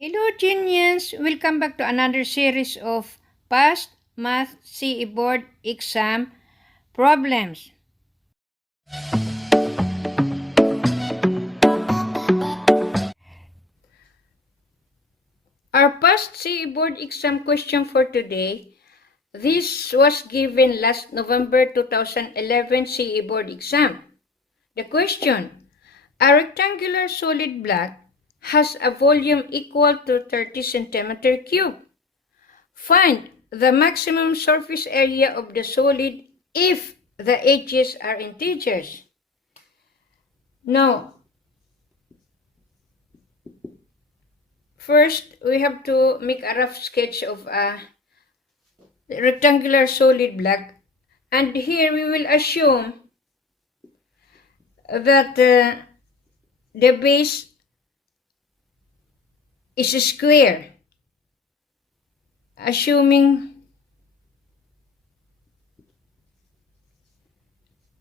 Hello, genius! Welcome back to another series of past math CE board exam problems. Our past CE board exam question for today. This was given last November 2011 CE board exam. The question: a rectangular solid block has a volume equal to 30 centimeter cube. Find the maximum surface area of the solid if the edges are integers. Now, first we have to make a rough sketch of a rectangular solid block, and here we will assume that the base is a square, assuming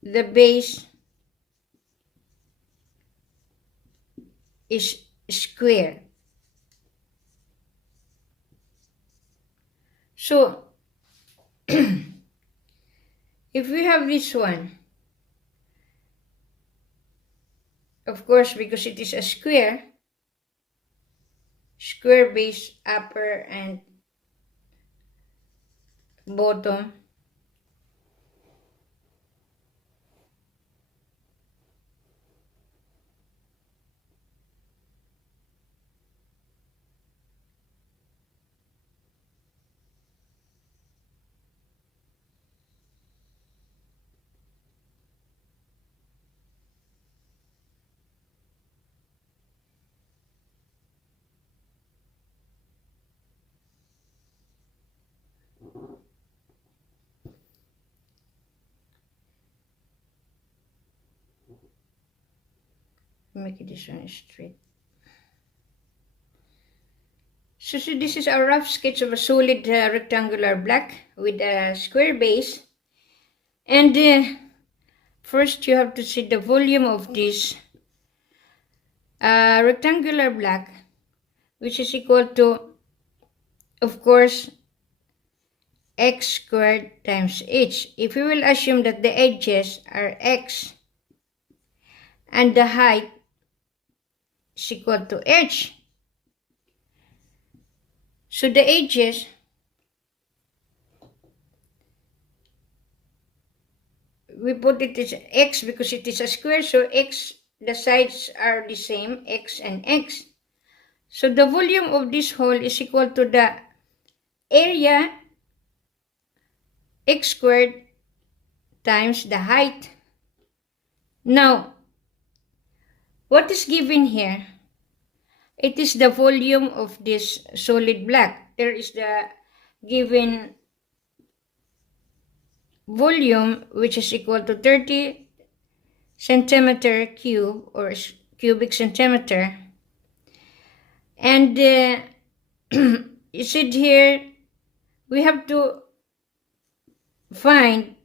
the base is square. So, if we have this one, of course, because it is a square base, upper and bottom, make this one straight. So this is a rough sketch of a solid rectangular block with a square base. And first you have to see the volume of this rectangular block, which is equal to, of course, x squared times h. If we will assume that the edges are x and the height is equal to h. So the edges we put it as x because it is a square, so x, the sides are the same, x and x. So the volume of this hole is equal to the area x squared times the height. Now, what is given here? It is the volume of this solid block. There is the given volume, which is equal to 30 centimeter cube or cubic centimeter. And you see here, we have to find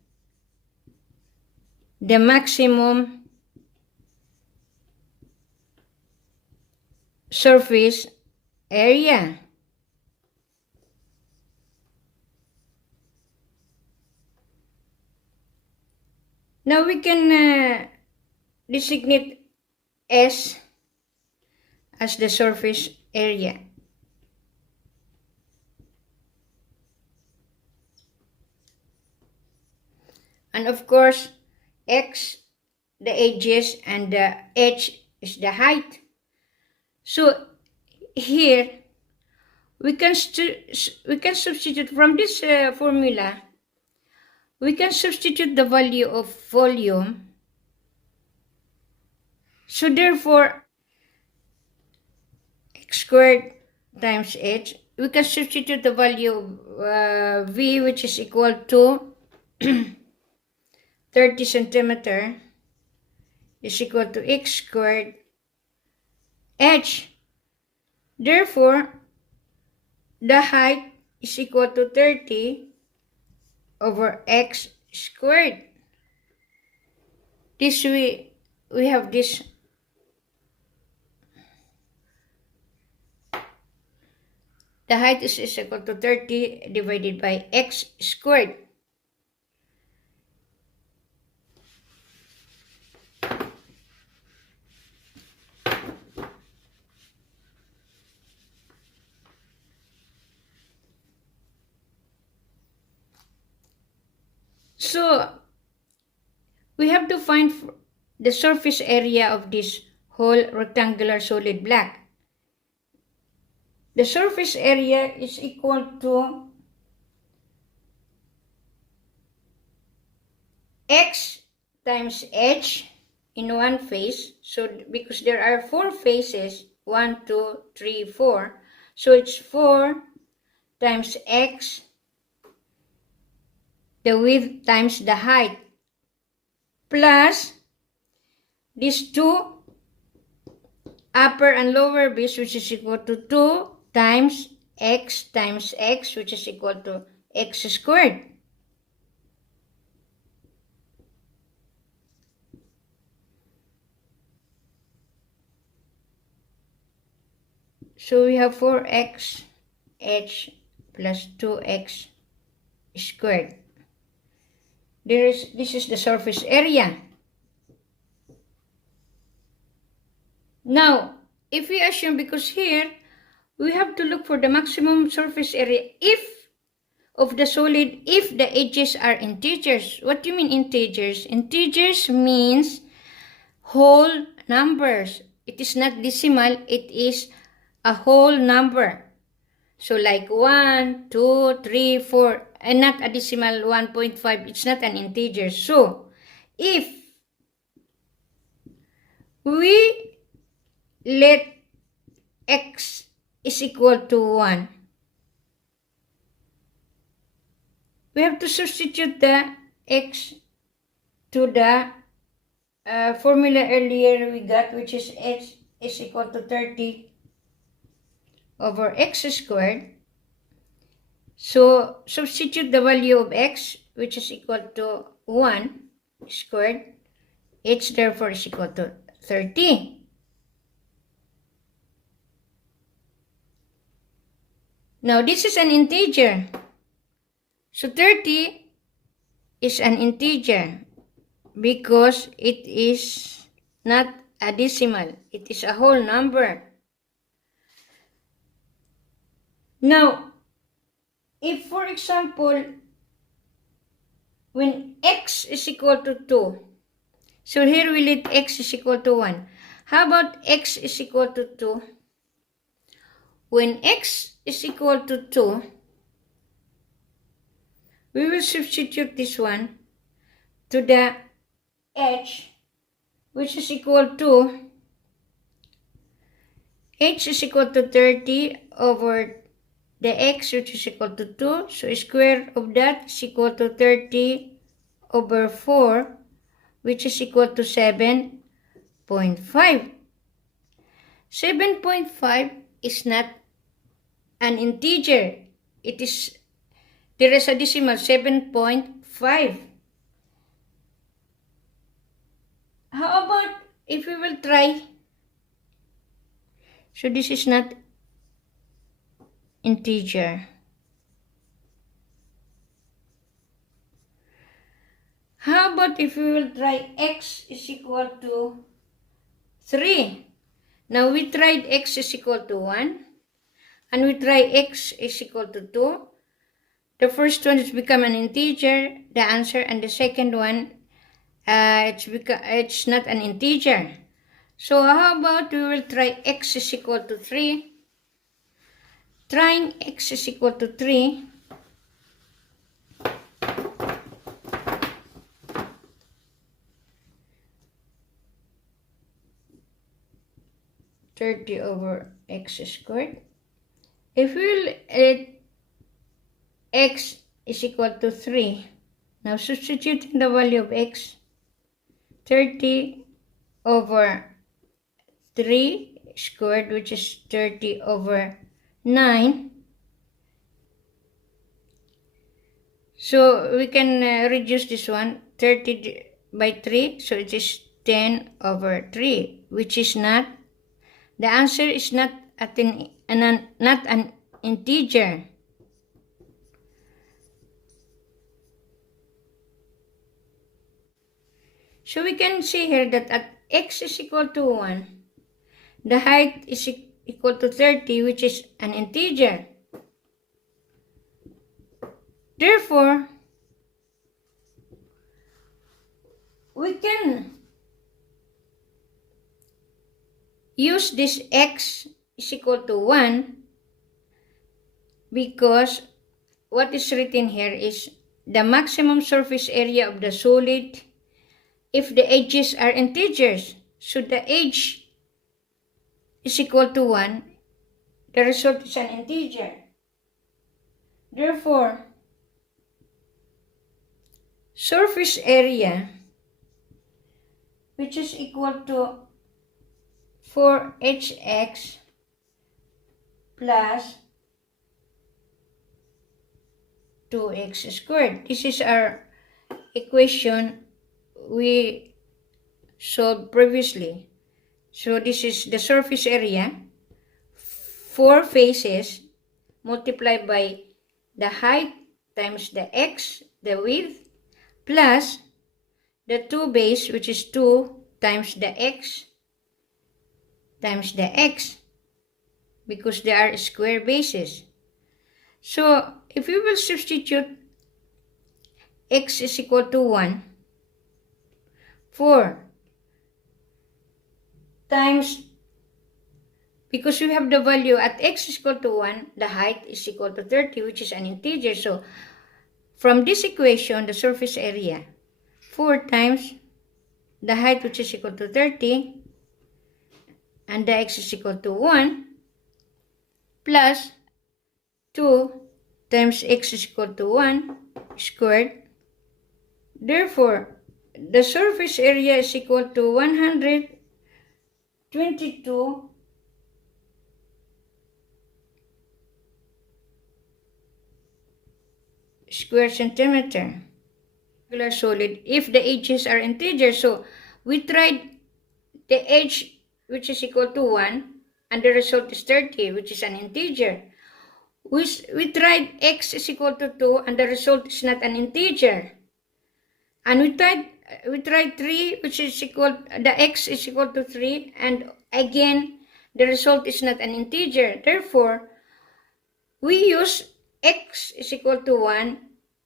the maximum surface area. Now we can designate S as the surface area. And of course, X, the edges, and the H is the height. So here, we can substitute from this formula, we can substitute the value of volume. So therefore, x squared times h, we can substitute the value of v, which is equal to 30 centimeter is equal to x squared h. Therefore, the height is equal to 30 over x squared. This we have this the height is equal to 30 divided by x squared. So, we have to find the surface area of this whole rectangular solid block. The surface area is equal to x times h in one face. So, because there are 4 faces, 1, 2, 3, 4. So, it's 4 times x, the width times the height, plus these 2 upper and lower base, which is equal to 2 times x, which is equal to x squared. So we have 4x h plus 2x squared. This is the surface area. Now, if we assume, because here, we have to look for the maximum surface area of the solid if the edges are integers. What do you mean integers? Integers means whole numbers. It is not decimal, it is a whole number. So like 1, 2, 3, 4, and not a decimal 1.5, it's not an integer. So, if we let x is equal to 1, we have to substitute the x to the formula earlier we got, which is x is equal to 30 over x squared. So, substitute the value of x, which is equal to 1 squared. H therefore is equal to 30. Now, this is an integer. So, 30 is an integer because it is not a decimal. It is a whole number. Now, if, for example, when x is equal to 2, so here we let x is equal to 1. How about x is equal to 2? When x is equal to 2, we will substitute this one to the h, which is equal to h is equal to 30 over the x, which is equal to 2. So square of that is equal to 30 over 4, which is equal to 7.5. 7.5 is not an integer. There is a decimal, 7.5. How about if we will try? So this is not integer. How about if we will try x is equal to 3? Now we tried x is equal to 1 and we try x is equal to 2. The first one has become an integer, the answer, and the second one, it's not an integer. So how about we will try x is equal to 3. Trying x is equal to 3, (30 over x squared). If we will let x is equal to 3, now substituting the value of x, 30 over 3 squared, which is 30 over 9. So we can reduce this one, 30 by 3, so it is 10 over 3, which is not, the answer is not an integer. So we can see here that at x is equal to 1, the height is equal to 30, which is an integer. Therefore, we can use this x is equal to 1 because what is written here is the maximum surface area of the solid if the edges are integers. So the edge is equal to 1, the result is an integer. Therefore, surface area, which is equal to 4hx plus 2x squared. This is our equation we solved previously. So this is the surface area, 4 faces multiplied by the height times the x, the width, plus the 2 base, which is 2 times the x times the x, because they are square bases. So if we will substitute x is equal to 1, 4 times, because we have the value at x is equal to 1, the height is equal to 30, which is an integer. So from this equation, the surface area, 4 times the height, which is equal to 30, and the x is equal to 1, plus 2 times x is equal to 1 squared. Therefore, the surface area is equal to 122 square centimeter. Regular solid if the edges are integers. So we tried the edge which is equal to 1 and the result is 30, which is an integer. We tried x is equal to 2 and the result is not an integer. And we tried 3, which is equal, the x is equal to 3, and again the result is not an integer. Therefore, we use x is equal to 1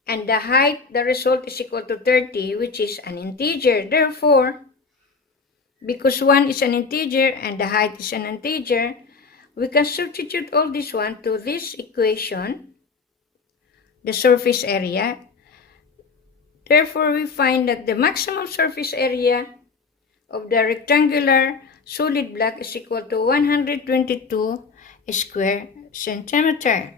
and the height, the result is equal to 30, which is an integer. Therefore, because 1 is an integer and the height is an integer, we can substitute all this one to this equation, the surface area. Therefore, we find that the maximum surface area of the rectangular solid block is equal to 122 square centimeter.